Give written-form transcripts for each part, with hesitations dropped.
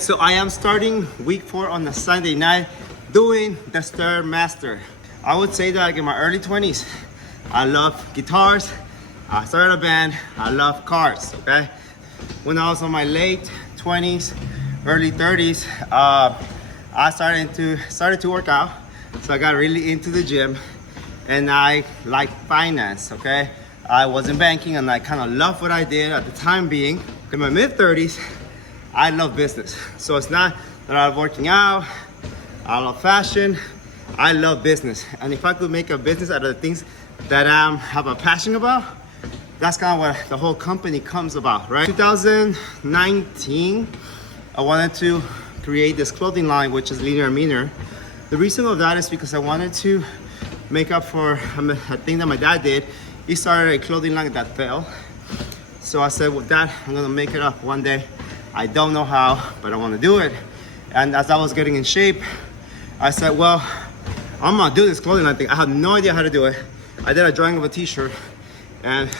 so I am starting week 4 on a Sunday night doing the Stairmaster. I would say that like in my early 20s, I love guitars, I started a band, I love cars, okay? When I was on my late 20s, early 30s, I started to work out. So I got really into the gym and I like finance, okay? I was in banking and I kind of loved what I did at the time being. In my mid 30s, I love business. So it's not that I love working out, I love fashion, I love business. And if I could make a business out of the things that I have a passion about, that's kind of what the whole company comes about, right? 2019, I wanted to create this clothing line, which is Leaner and Meaner. The reason of that is because I wanted to make up for a thing that my dad did. He started a clothing line that fell. So I said, with that, I'm gonna make it up one day. I don't know how, but I wanna do it. And as I was getting in shape, I said, well, I'm gonna do this clothing line thing. I had no idea how to do it. I did a drawing of a t-shirt and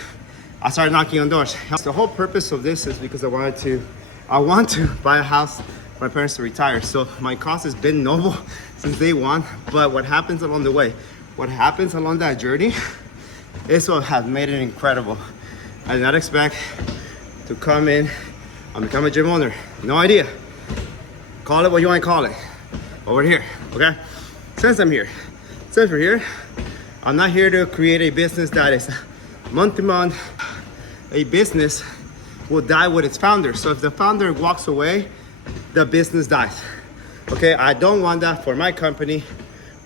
I started knocking on doors. The whole purpose of this is because I want to buy a house for my parents to retire. So my cause has been noble since day one, but what happens along the way, what happens along that journey is what has made it incredible. I did not expect to come in and become a gym owner. No idea. Call it what you want to call it. But we're here, okay? Since we're here, I'm not here to create a business that is month to month. A business will die with its founder. So if the founder walks away, the business dies. Okay, I don't want that for my company.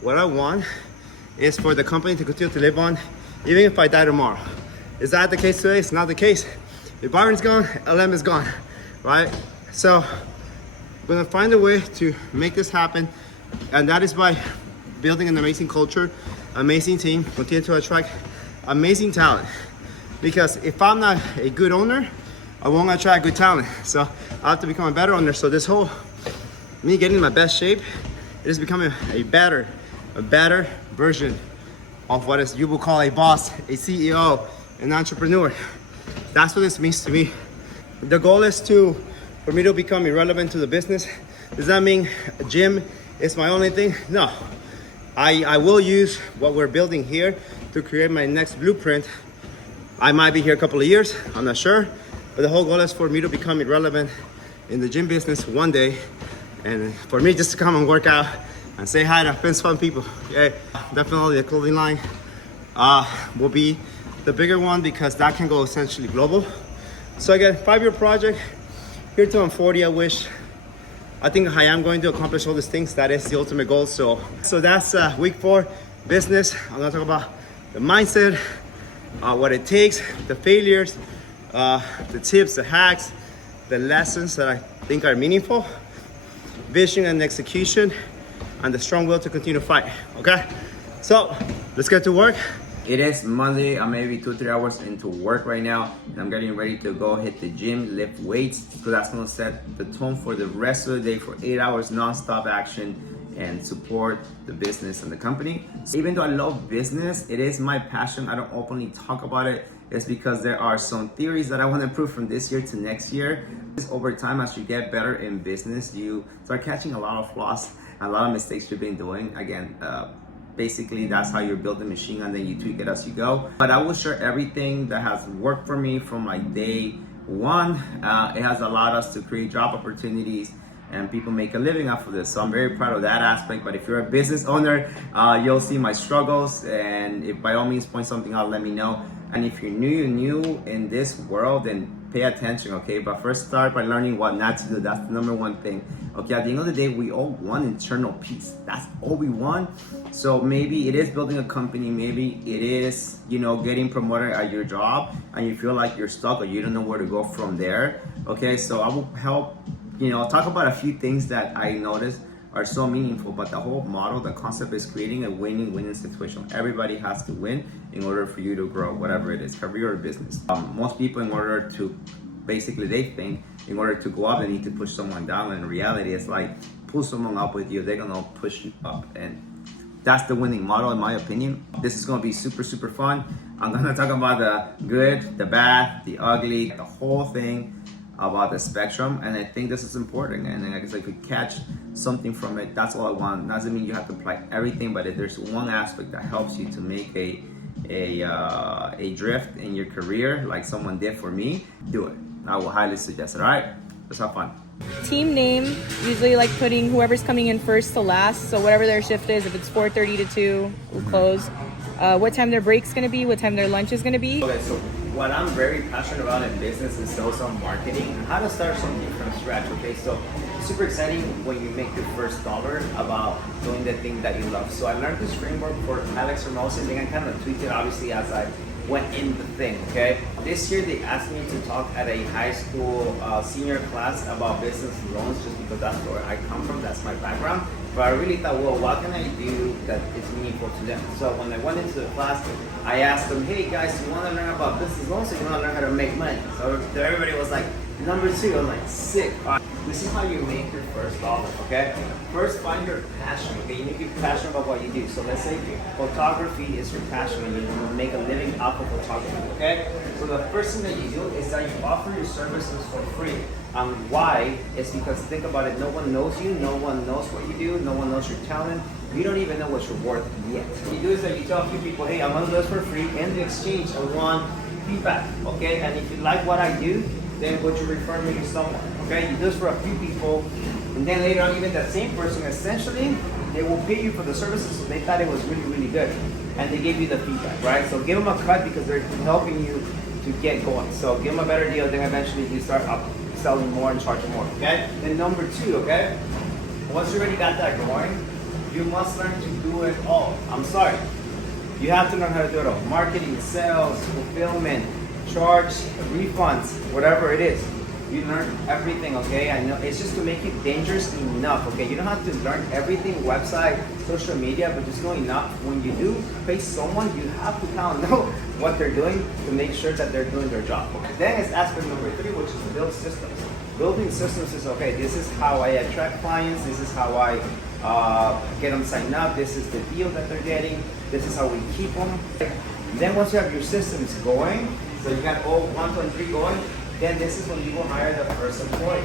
What I want is for the company to continue to live on, even if I die tomorrow. Is that the case today? It's not the case. If Byron's gone, LM is gone, right? So I'm gonna find a way to make this happen, and that is by building an amazing culture, amazing team, continue to attract amazing talent. Because if I'm not a good owner, I won't attract good talent. So I have to become a better owner. So this whole, me getting in my best shape, it is becoming a better version of what is you will call a boss, a CEO, an entrepreneur. That's what this means to me. The goal is for me to become irrelevant to the business. Does that mean a gym is my only thing? No. I will use what we're building here to create my next blueprint. I might be here a couple of years, I'm not sure. But the whole goal is for me to become irrelevant in the gym business one day. And for me just to come and work out and say hi to fun people. Yeah, definitely the clothing line will be the bigger one because that can go essentially global. So again, 5-year project. Here till I'm 40, I think I am going to accomplish all these things. That is the ultimate goal. So that's week 4 business. I'm gonna talk about the mindset, what it takes, the failures, the tips, the hacks, the lessons that I think are meaningful, vision and execution, and the strong will to continue to fight, okay? So let's get to work. It is Monday. I'm maybe 2-3 hours into work right now, and I'm getting ready to go hit the gym, lift weights. So that's gonna set the tone for the rest of the day for 8 hours non-stop action and support the business and the company. So even though I love business, it is my passion. I don't openly talk about it. It's because there are some theories that I want to improve from this year to next year. Over time, as you get better in business, you start catching a lot of flaws, a lot of mistakes you've been doing. Again, basically that's how you build the machine and then you tweak it as you go. But I will share everything that has worked for me from like day one. It has allowed us to create job opportunities and people make a living off of this. So I'm very proud of that aspect. But if you're a business owner, you'll see my struggles, and if by all means point something out, let me know. And if you're new in this world, then pay attention, okay? But first start by learning what not to do. That's the number one thing. Okay, at the end of the day, we all want internal peace. That's all we want. So maybe it is building a company, maybe it is, getting promoted at your job and you feel like you're stuck or you don't know where to go from there. Okay, so I will help, talk about a few things that I noticed are so meaningful, but the whole model, the concept is creating a winning situation. Everybody has to win in order for you to grow, whatever it is, career or business. Most people, in order to, basically they think, in order to go up, they need to push someone down. And in reality, it's like, pull someone up with you, they're gonna push you up. And that's the winning model, in my opinion. This is gonna be super fun. I'm gonna talk about the good, the bad, the ugly, the whole thing. about the spectrum, and I think this is important. And like I said, if you catch something from it, that's all I want. Doesn't mean you have to apply everything, but if there's one aspect that helps you to make a drift in your career, like someone did for me, do it. I will highly suggest it. All right, let's have fun. Team name, usually like putting whoever's coming in first to last. So whatever their shift is, if it's 4:30 to 2, we'll close. What time their break's gonna be, what time their lunch is gonna be. Okay, so what I'm very passionate about in business is also marketing, how to start something from scratch. Okay, so super exciting when you make your first dollar about doing the thing that you love. So I learned this framework for Alex Hermosa, and then I kind of tweaked it obviously as I went in the thing. Okay, this year they asked me to talk at a high school senior class about business loans, just because that's where I come from, that's my background. But I really thought, well, what can I do that is meaningful to them? So when I went into the class, I asked them, hey guys, you want to learn about business loans, or you want to learn how to make money? So everybody was like, number 2. I'm like, sick. All right. This is how you make your first dollar, okay? First, find your passion, okay? You need to be passionate about what you do. So let's say photography is your passion and you make a living off of photography, okay? So the first thing that you do is that you offer your services for free. Why? It's because think about it, no one knows you, no one knows what you do, no one knows your talent. You don't even know what you're worth yet. What you do is that you tell a few people, hey, I'm gonna do this for free. In the exchange, I want feedback, okay? And if you like what I do, then would you refer me to someone, okay? You do this for a few people, and then later on, even that same person, essentially, they will pay you for the services, so they thought it was really, really good. And they gave you the feedback, right? So give them a cut because they're helping you to get going. So give them a better deal, then eventually you start selling more and charging more, okay? Then number 2, okay? Once you already got that going, you must learn to do it all. I'm sorry. You have to learn how to do it all. Marketing, sales, fulfillment, charge, refunds, whatever it is. You learn everything, okay? I know it's just to make it dangerous enough, okay? You don't have to learn everything, website, social media, but just know enough. When you do pay someone, you have to kind of know what they're doing to make sure that they're doing their job. Okay? Then it's aspect number 3, which is build systems. Building systems is, okay, this is how I attract clients, this is how I get them signed up, this is the deal that they're getting, this is how we keep them. Then once you have your systems going, so you got all 1, 2, and 3 going, then this is when you will hire the first employee,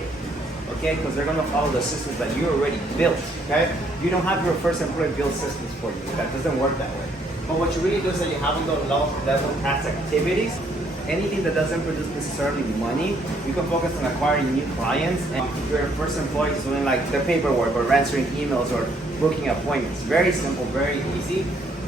okay? Because they're gonna follow the systems that you already built, okay? You don't have your first employee build systems for you. That doesn't work that way. But what you really do is that you have those low-level task activities. Anything that doesn't produce necessarily money, you can focus on acquiring new clients. And if your first employee is doing like the paperwork or answering emails or booking appointments, very simple, very easy,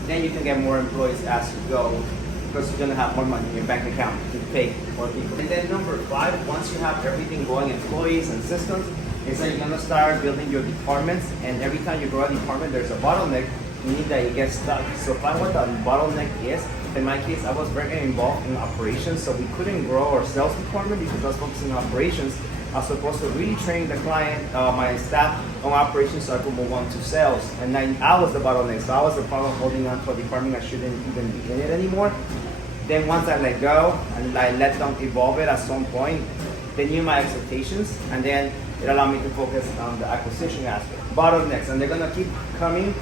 then you can get more employees as you go, because you're gonna have more money in your bank account to pay more people. And then number 5, once you have everything going, employees and systems, is that you're gonna start building your departments, and every time you grow a department, there's a bottleneck. You need that you get stuck. So find what the bottleneck is. In my case, I was very involved in operations, so we couldn't grow our sales department because I was focusing on operations. I was supposed to really train the client, my staff on operations so I could move on to sales. And then I was the bottleneck, so I was the problem holding on to a department I shouldn't even be in it anymore. Then once I let go and I let them evolve it at some point, they knew my expectations, and then it allowed me to focus on the acquisition aspect. Bottlenecks, and they're gonna keep coming.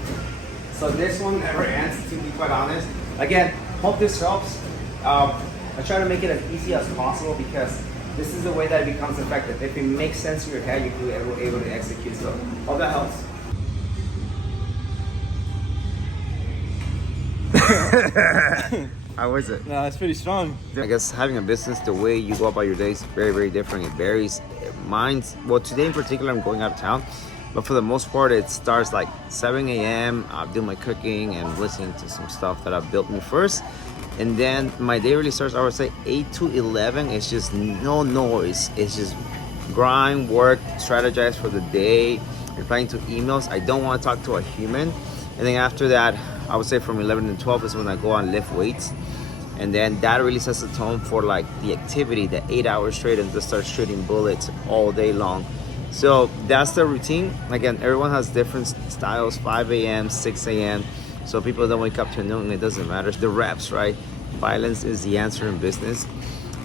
So this one never ends, to be quite honest. Again, hope this helps. I try to make it as easy as possible because this is the way that it becomes effective. If it makes sense in your head, you're able to execute. So hope that helps. How is it? No, it's pretty strong. I guess having a business, the way you go about your day is very, very different. It varies. Mine's, well, today in particular, I'm going out of town. But for the most part, it starts like 7 a.m. I do my cooking and listening to some stuff that I've built me first. And then my day really starts, I would say 8 to 11. It's just no noise. It's just grind, work, strategize for the day, replying to emails. I don't want to talk to a human. And then after that, I would say from 11 to 12 is when I go and lift weights. And then that really sets the tone for like the activity, the 8 hours straight, and just start shooting bullets all day long. So that's the routine. Again, everyone has different styles, 5 a.m., 6 a.m. So people don't wake up to noon, it doesn't matter. The reps, right? Violence is the answer in business.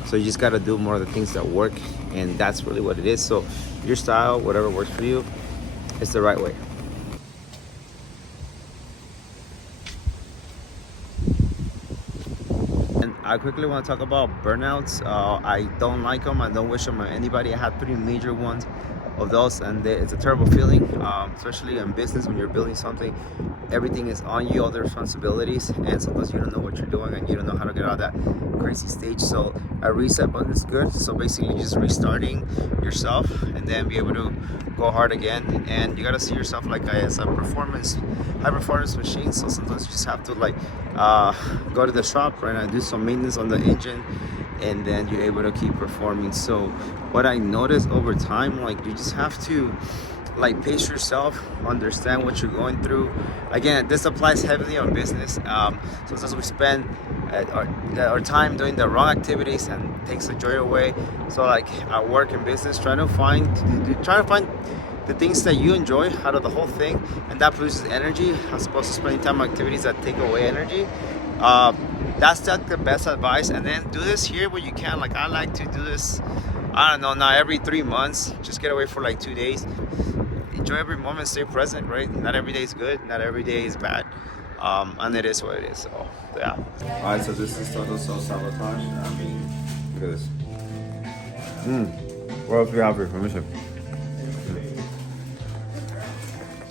So you just gotta do more of the things that work, and that's really what it is. So your style, whatever works for you, it's the right way. And I quickly want to talk about burnouts. I don't like them. I don't wish them on anybody. I had 3 major ones of those, and it's a terrible feeling, especially in business when you're building something. Everything is on you, all the responsibilities, and sometimes you don't know what you're doing and you don't know how to get out of that crazy stage. So a reset button is good. So basically, just restarting yourself and then be able to go hard again. And you gotta see yourself like as a high performance machine. So sometimes you just have to like go to the shop, right, and do some maintenance on the engine, and then you're able to keep performing. So what I noticed over time, like you just have to like pace yourself, understand what you're going through. Again, this applies heavily on business. Sometimes we spend our time doing the wrong activities and takes the joy away. So like at work and business, trying to find the things that you enjoy out of the whole thing, and that produces energy as opposed to spending time on activities that take away energy. That's like the best advice. And then do this here where you can. Like I like to do this, I don't know, now every 3 months. Just get away for like 2 days. Enjoy every moment, stay present, right? Not every day is good, not every day is bad. And it is what it is. So yeah. Alright, so this is total self-sabotage. I mean, look at this. What else do we have here? Let me see.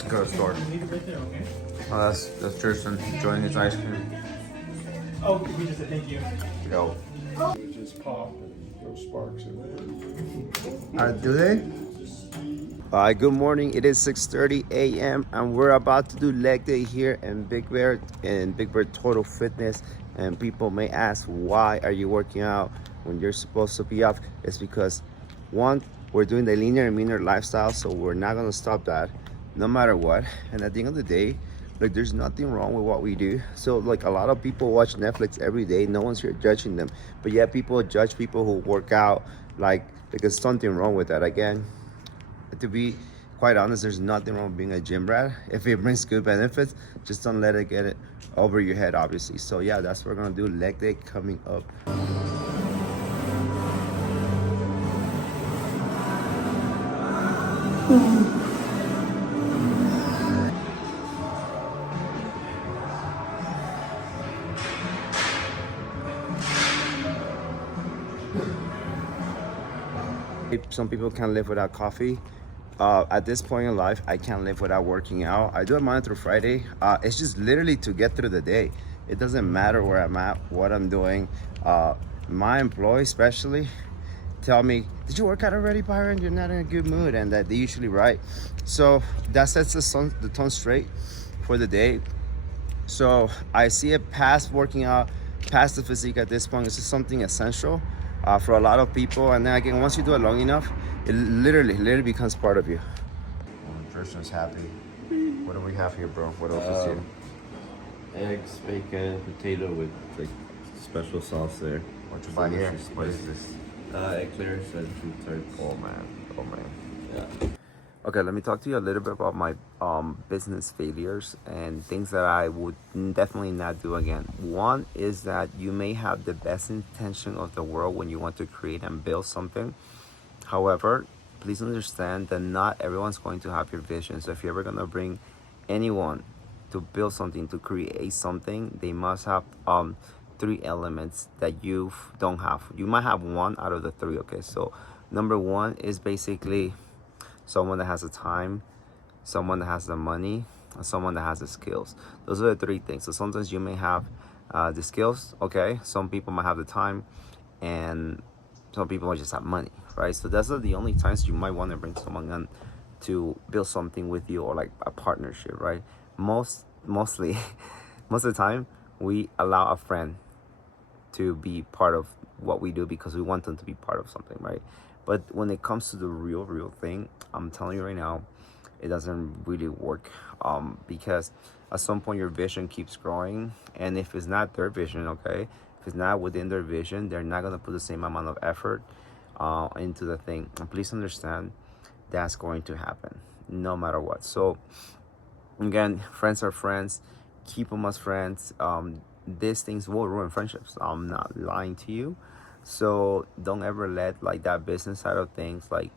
Go to the store. Oh, that's Tristan enjoying his ice cream. Oh, we just said thank you. Yo. It just pop and those sparks in there. Do they? Good morning. It is 6:30 a.m. and we're about to do leg day here in Big Bear Total Fitness. And people may ask, why are you working out when you're supposed to be off? It's because one, we're doing the linear and meaner lifestyle, so we're not gonna stop that no matter what. And at the end of the day, like there's nothing wrong with what we do. So like a lot of people watch Netflix every day, no one's here judging them, but yet people judge people who work out like there's something wrong with that. Again, to be quite honest, there's nothing wrong with being a gym rat. If it brings good benefits, just don't let it get it over your head, obviously. So yeah, that's what we're gonna do. Leg day coming up. Some people can't live without coffee. At this point in life, I can't live without working out. I do it Monday through Friday. It's just literally to get through the day. It doesn't matter where I'm at, what I'm doing. My employees especially tell me, did you work out already, Byron? You're not in a good mood. And that they usually right. So that sets the tone straight for the day. So I see it past working out, past the physique at this point. It's just something essential for a lot of people. And then again, once you do it long enough, it literally becomes part of you. Tristan's happy. What do we have here, bro? What else is here? Eggs, bacon, potato with like special sauce there. What you buy here? What is this? Eclairs and fruit tarts. Oh man. Yeah. Okay, let me talk to you a little bit about my business failures and things that I would definitely not do again. One is that you may have the best intention of the world when you want to create and build something. However, please understand that not everyone's going to have your vision. So if you're ever gonna bring anyone to build something, to create something, they must have 3 elements that you don't have. You might have 1 out of the 3. Okay, so number 1 is basically someone that has the time, someone that has the money, and someone that has the skills. Those are the 3 things. So sometimes you may have the skills, okay? Some people might have the time, and some people might just have money, right? So those are the only times you might want to bring someone in to build something with you, or like a partnership, right? Most of the time, we allow a friend to be part of what we do because we want them to be part of something, right? But when it comes to the real thing, I'm telling you right now, it doesn't really work, because at some point your vision keeps growing, and if it's not their vision, okay, if it's not within their vision, they're not gonna put the same amount of effort into the thing. And please understand, that's going to happen no matter what. So again, friends are friends, keep them as friends. These things will ruin friendships. I'm not lying to you. So don't ever let like that business side of things like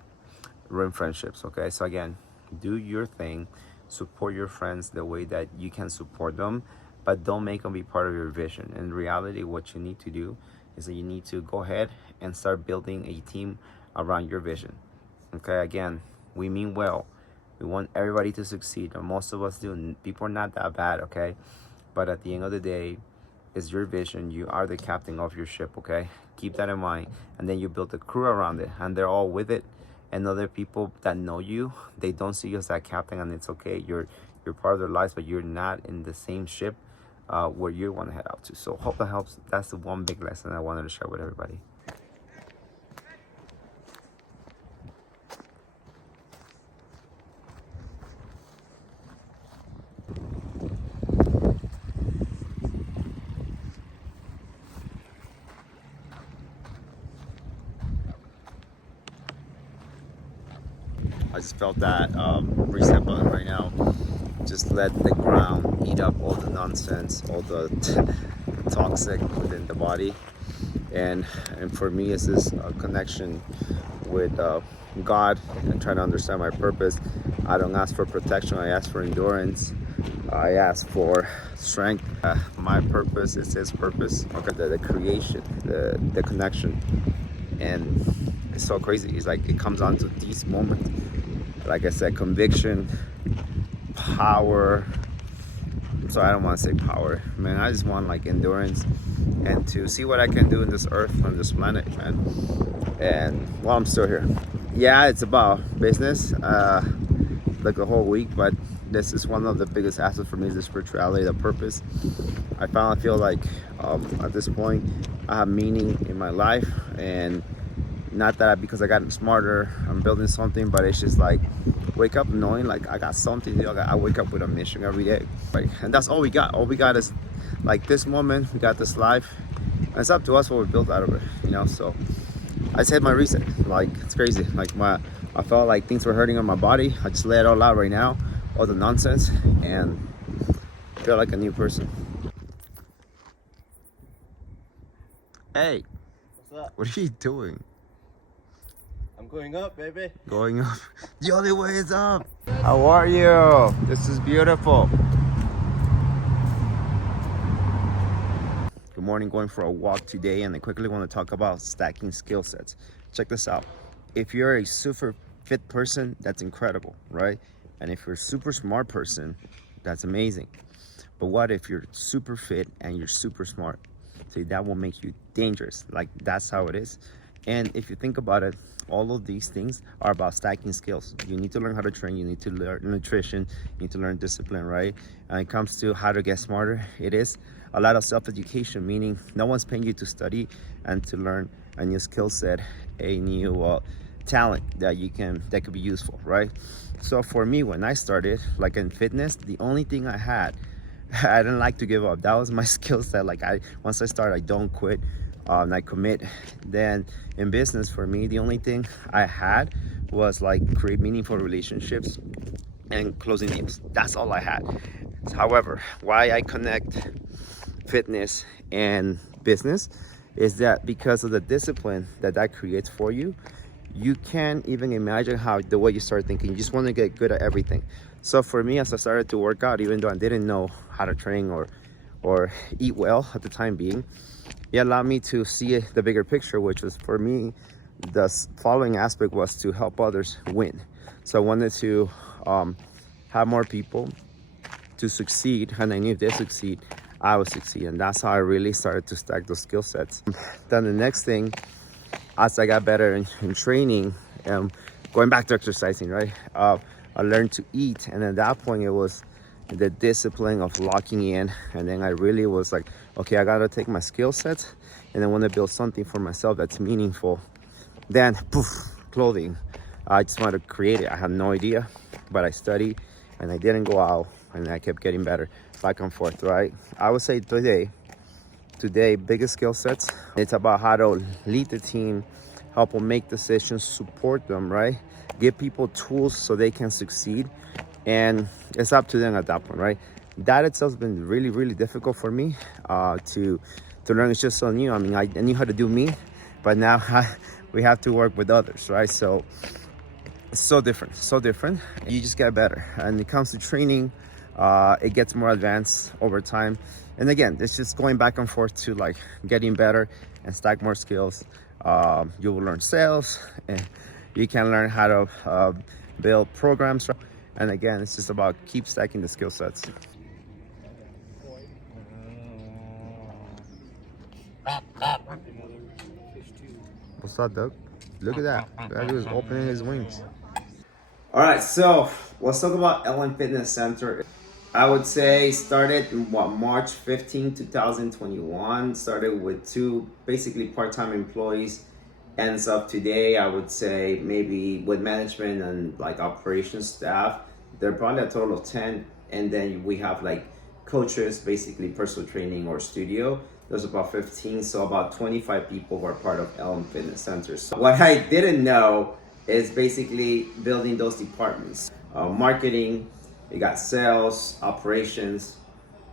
ruin friendships, okay? So again, do your thing, support your friends the way that you can support them, but don't make them be part of your vision. In reality, what you need to do is that you need to go ahead and start building a team around your vision. Okay, again, we mean well. We want everybody to succeed, and most of us do. People are not that bad, okay? But at the end of the day, it's your vision. You are the captain of your ship, okay? Keep that in mind. And then you build a crew around it, and they're all with it. And other people that know you, they don't see you as that captain, and it's okay. You're part of their lives, but you're not in the same ship where you want to head out to. So hope that helps. That's the one big lesson I wanted to share with everybody. I just felt that reset button right now. Just let the ground eat up all the nonsense, all the toxic within the body. And for me, it's this connection with God and trying to understand my purpose. I don't ask for protection, I ask for endurance. I ask for strength. My purpose is His purpose. Okay, the creation, the connection. And it's so crazy. It's like it comes down to these moments. Like I said, conviction, power. So I don't want to say power, man. I just want like endurance and to see what I can do in this earth, on this planet, man. And while I'm still here, yeah, it's about business, like the whole week. But this is one of the biggest assets for me, is the spirituality, the purpose. I finally feel like at this point I have meaning in my life, and not that because I got smarter, I'm building something, but it's just like wake up knowing like I got something to do. I wake up with a mission every day, like, and that's all we got. All we got is like this moment. We got this life, and it's up to us what we build out of it, you know. So I just hit my reset. Like it's crazy. Like I felt like things were hurting on my body. I just let it all out right now, all the nonsense, and I feel like a new person. Hey, What's up? what are you doing? I'm going up, baby. Going up. The only way is up. How are you? This is beautiful. Good morning, going for a walk today, and I quickly want to talk about stacking skill sets. Check this out. If you're a super fit person, that's incredible, right? And if you're a super smart person, that's amazing. But what if you're super fit and you're super smart? See, that will make you dangerous. Like that's how it is. And if you think about it, all of these things are about stacking skills. You need to learn how to train, you need to learn nutrition, you need to learn discipline, right? And it comes to how to get smarter, it is a lot of self-education, meaning no one's paying you to study and to learn a new skill set, a new talent that could be useful, right? So for me, when I started, like in fitness, the only thing I had, I didn't like to give up. That was my skill set. Like once I start, I don't quit. And I commit. Then in business, for me, the only thing I had was like create meaningful relationships and closing deals. That's all I had. However, why I connect fitness and business is that because of the discipline that creates for you, you can't even imagine how the way you start thinking. You just want to get good at everything. So for me, as I started to work out, even though I didn't know how to train or eat well at the time being, it allowed me to see the bigger picture, which was for me, the following aspect was to help others win. So I wanted to have more people to succeed, and I knew if they succeed, I would succeed. And that's how I really started to stack those skill sets. Then the next thing, as I got better in training, going back to exercising, right? I learned to eat, and at that point it was the discipline of locking in. And then I really was like, okay, I gotta take my skill sets and I want to build something for myself that's meaningful. Then poof, clothing. I just wanted to create it. I had no idea, but I studied and I didn't go out, and I kept getting better back and forth, right? I would say today biggest skill sets, it's about how to lead the team, help them make decisions, support them, right? Give people tools so they can succeed, and it's up to them at that point, right? That itself has been really, really difficult for me to learn. It's just so new. I mean, I knew how to do me, but now we have to work with others, right? So it's so different. You just get better. And it comes to training, it gets more advanced over time. And again, it's just going back and forth to like getting better and stack more skills. You will learn sales, and you can learn how to build programs. And again, it's just about keep stacking the skill sets. What's up, Doug? Look at that. That dude is opening his wings. All right, so let's talk about Ellen Fitness Center. I would say started in March 15, 2021. Started with 2 basically part-time employees. Ends up today, I would say maybe with management and like operations staff, they're probably a total of 10. And then we have like coaches, basically personal training or studio. There's about 15, so about 25 people who are part of Ellen Fitness Center. So what I didn't know is basically building those departments. Marketing, you got sales, operations,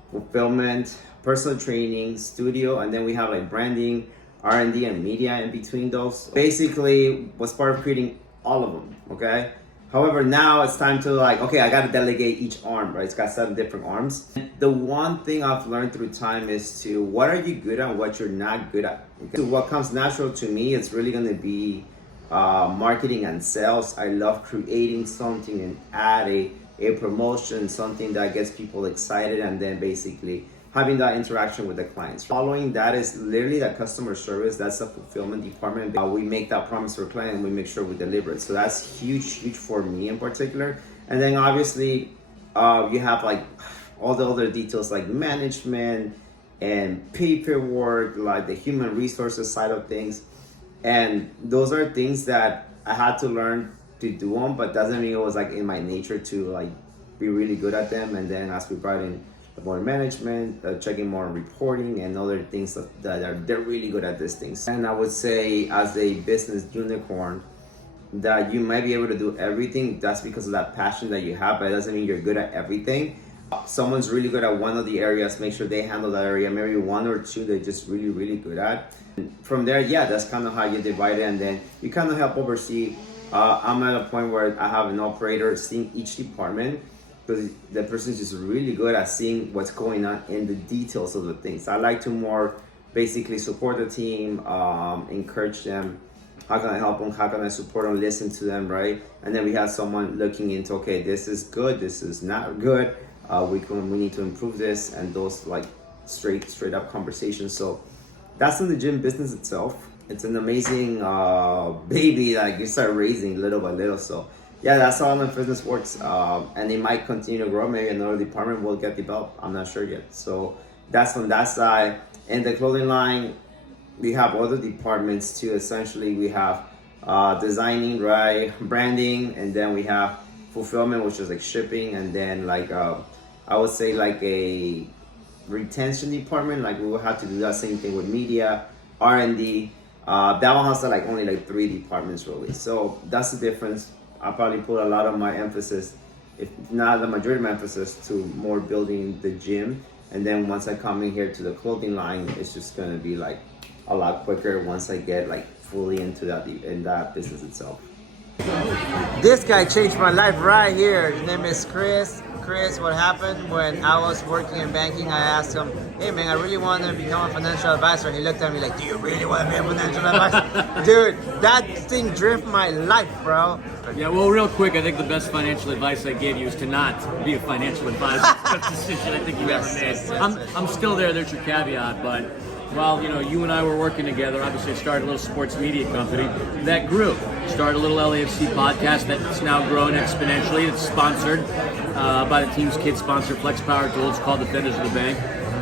fulfillment, personal training, studio, and then we have like branding, R&D, and media in between those. Basically, was part of creating all of them, okay? However, now it's time to like, okay, I gotta delegate each arm, right? It's got 7 different arms. The one thing I've learned through time is to, what are you good at, what you're not good at? Okay? So what comes natural to me, it's really gonna be marketing and sales. I love creating something and add a promotion, something that gets people excited, and then basically having that interaction with the clients. Following that is literally that customer service. That's the fulfillment department. We make that promise to our client and we make sure we deliver it. So that's huge for me in particular. And then obviously you have like all the other details like management and paperwork, like the human resources side of things. And those are things that I had to learn to do them, but doesn't mean it was like in my nature to like be really good at them. And then as we brought in more management, checking more on reporting and other things they're really good at these things. And I would say as a business unicorn that you might be able to do everything. That's because of that passion that you have, but it doesn't mean you're good at everything. Someone's really good at one of the areas, make sure they handle that area. Maybe 1 or 2 they're just really good at. And from there, yeah, that's kind of how you divide it, and then you kind of help oversee. I'm at a point where I have an operator seeing each department, because the person is just really good at seeing what's going on in the details of the things. I like to more basically support the team, encourage them. How can I help them? How can I support them? Listen to them, right? And then we have someone looking into, okay, this is good, this is not good. We need to improve this, and those like straight up conversations. So that's in the gym business itself. It's an amazing baby that you start raising little by little. So yeah, that's how Ellen Fitness works. And it might continue to grow. Maybe another department will get developed. I'm not sure yet. So that's on that side. And the clothing line, we have other departments too. Essentially, we have designing, right, branding, and then we have fulfillment, which is like shipping, and then like I would say like a retention department. Like we will have to do that same thing with media, R&D. That one has like only like 3 departments really. So that's the difference. I probably put a lot of my emphasis, if not the majority of my emphasis, to more building the gym. And then once I come in here to the clothing line, it's just gonna be like a lot quicker once I get like fully into that business itself. This guy changed my life right here. His name is Chris. Chris, what happened when I was working in banking, I asked him, hey man, I really want to become a financial advisor. And he looked at me like, do you really want to be a financial advisor? Dude, that thing drove my life, bro. Yeah, well, real quick, I think the best financial advice I gave you is to not be a financial advisor. That's the decision I think you've ever made. I'm still there, there's your caveat, but while you and I were working together, obviously I started a little sports media company that grew. Started a little LAFC podcast that's now grown exponentially. It's sponsored by the team's kid sponsor, Flex Power Tools, called Defenders of the Bank.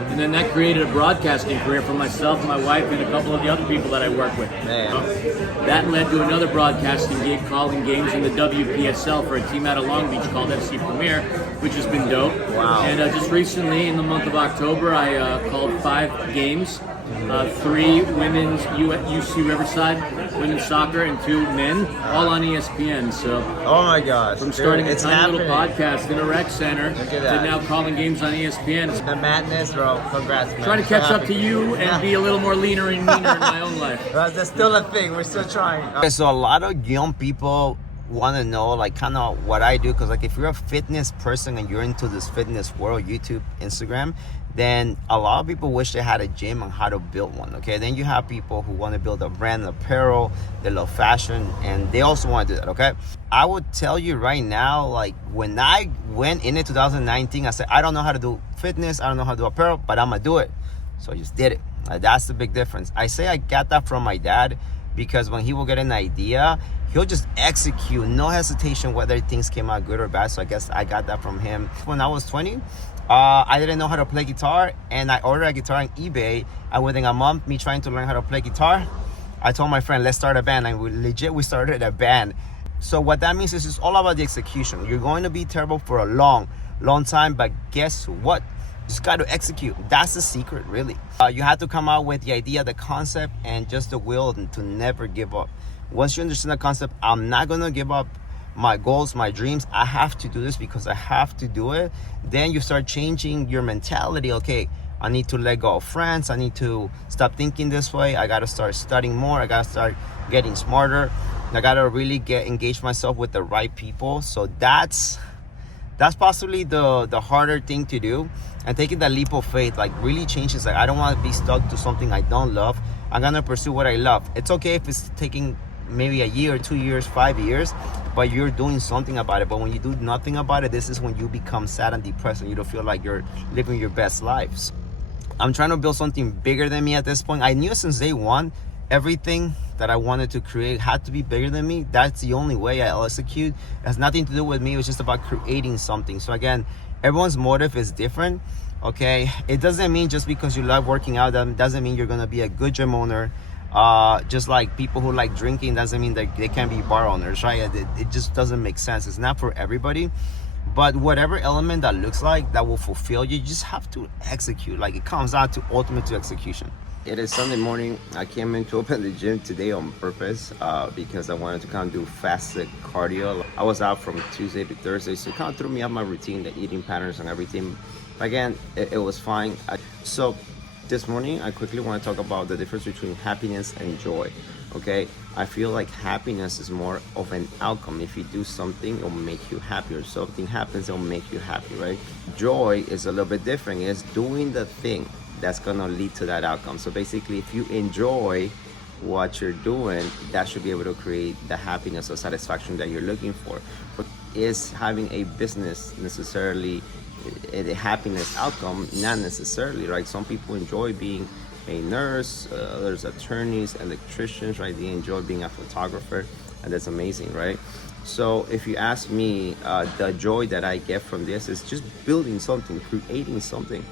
And then that created a broadcasting career for myself, my wife, and a couple of the other people that I work with. That led to another broadcasting gig, calling games in the WPSL for a team out of Long Beach called FC Premier, which has been dope. Wow. And just recently, in the month of October, I called 5 games. 3 women's UC Riverside women's soccer and 2 men, all on ESPN. So, oh my gosh! From starting a tiny little podcast in a rec center to now calling games on ESPN. The madness, bro. Congrats, man. Trying to catch up to you and be a little more leaner and meaner in my own life. That's still a thing. We're still trying. Okay, so a lot of young people want to know like kind of what I do, because like if you're a fitness person and you're into this fitness world, YouTube, Instagram, then a lot of people wish they had a gym on how to build one. Okay, then you have people who want to build a brand apparel, they love fashion, and they also want to do that. Okay, I would tell you right now, like when I went in 2019, I said I don't know how to do fitness, I don't know how to do apparel, but I'm gonna do it. So I just did it. That's the big difference. I say I got that from my dad, because when he will get an idea, he'll just execute, no hesitation, whether things came out good or bad. So I guess I got that from him. When I was 20, I didn't know how to play guitar, and I ordered a guitar on eBay. And within a month, me trying to learn how to play guitar, I told my friend, let's start a band. And we started a band. So what that means is it's all about the execution. You're going to be terrible for a long time, but guess what? You just got to execute. That's the secret, really. You have to come out with the idea, the concept, and just the will to never give up. Once you understand the concept, I'm not going to give up my goals, my dreams. I have to do this because I have to do it. Then you start changing your mentality. Okay, I need to let go of friends. I need to stop thinking this way. I got to start studying more. I got to start getting smarter. I got to really engage myself with the right people. So that's possibly the harder thing to do. And taking that leap of faith, like really changes. Like I don't want to be stuck to something I don't love. I'm going to pursue what I love. It's okay if it's taking maybe a year, 2 years, 5 years, but you're doing something about it. But when you do nothing about it, this is when you become sad and depressed and you don't feel like you're living your best lives. I'm trying to build something bigger than me at this point. I knew since day one, everything that I wanted to create had to be bigger than me. That's the only way I'll execute. It has nothing to do with me. It was just about creating something. So again, everyone's motive is different. Okay, it doesn't mean just because you love working out, that doesn't mean you're gonna be a good gym owner. Just like people who like drinking doesn't mean that they can't be bar owners, right? It just doesn't make sense. It's not for everybody. But whatever element that looks like that will fulfill you, you just have to execute. Like it comes down to ultimate to execution. It is Sunday morning. I came in to open the gym today on purpose because I wanted to kind of do fasted cardio. I was out from Tuesday to Thursday, so it kind of threw me off my routine, the eating patterns and everything. Again, it was fine. So this morning, I quickly want to talk about the difference between happiness and joy. Okay, I feel like happiness is more of an outcome. If you do something, it'll make you happier. Something happens, it'll make you happy, right? Joy is a little bit different. It's doing the thing that's gonna lead to that outcome. So basically, if you enjoy what you're doing, that should be able to create the happiness or satisfaction that you're looking for. But is having a business necessarily a happiness outcome? Not necessarily, right? Some people enjoy being a nurse, others attorneys, electricians, right? They enjoy being a photographer, and that's amazing, right? So if you ask me, the joy that I get from this is just building something, creating something.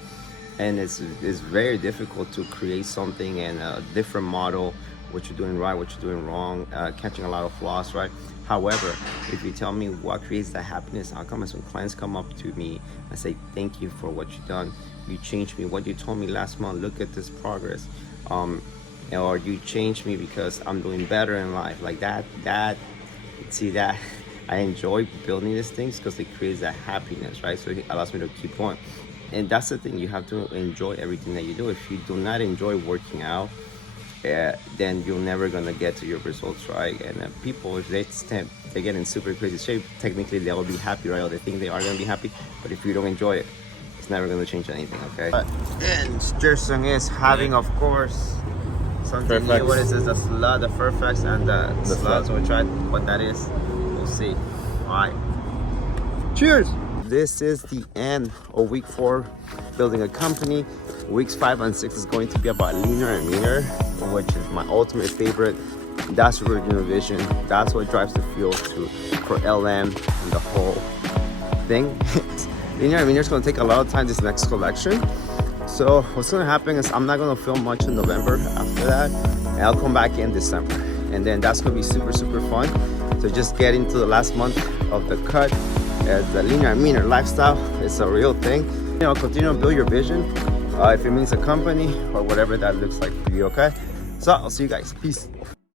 And it's very difficult to create something and a different model, what you're doing right, what you're doing wrong, catching a lot of flaws, right? However, if you tell me what creates the happiness outcome is when clients come up to me and say, thank you for what you've done. You changed me. What you told me last month, look at this progress. Or you changed me because I'm doing better in life. Like that, I enjoy building these things because it creates that happiness, right? So it allows me to keep going. And that's the thing, you have to enjoy everything that you do. If you do not enjoy working out, then you're never gonna get to your results, right? And people, if they get in super crazy shape, technically they'll be happy, right? Or they think they are gonna be happy, but if you don't enjoy it, it's never gonna change anything, okay? And Jerson is having, of course, something new. What is this? The slug, the Fairfax, and the slug. So we'll try what that is. We'll see. All right. Cheers! This is the end of week 4, building a company. Weeks 5 and 6 is going to be about leaner and meaner, which is my ultimate favorite. That's the original vision. That's what drives the fuel for LM and the whole thing. Leaner and meaner is going to take a lot of time this next collection. So what's going to happen is I'm not going to film much in November after that, and I'll come back in December. And then that's going to be super, super fun. So just get into the last month of the cut. The leaner and meaner lifestyle is a real thing. You know, continue to build your vision. If it means a company or whatever that looks like for you, okay? So I'll see you guys. Peace.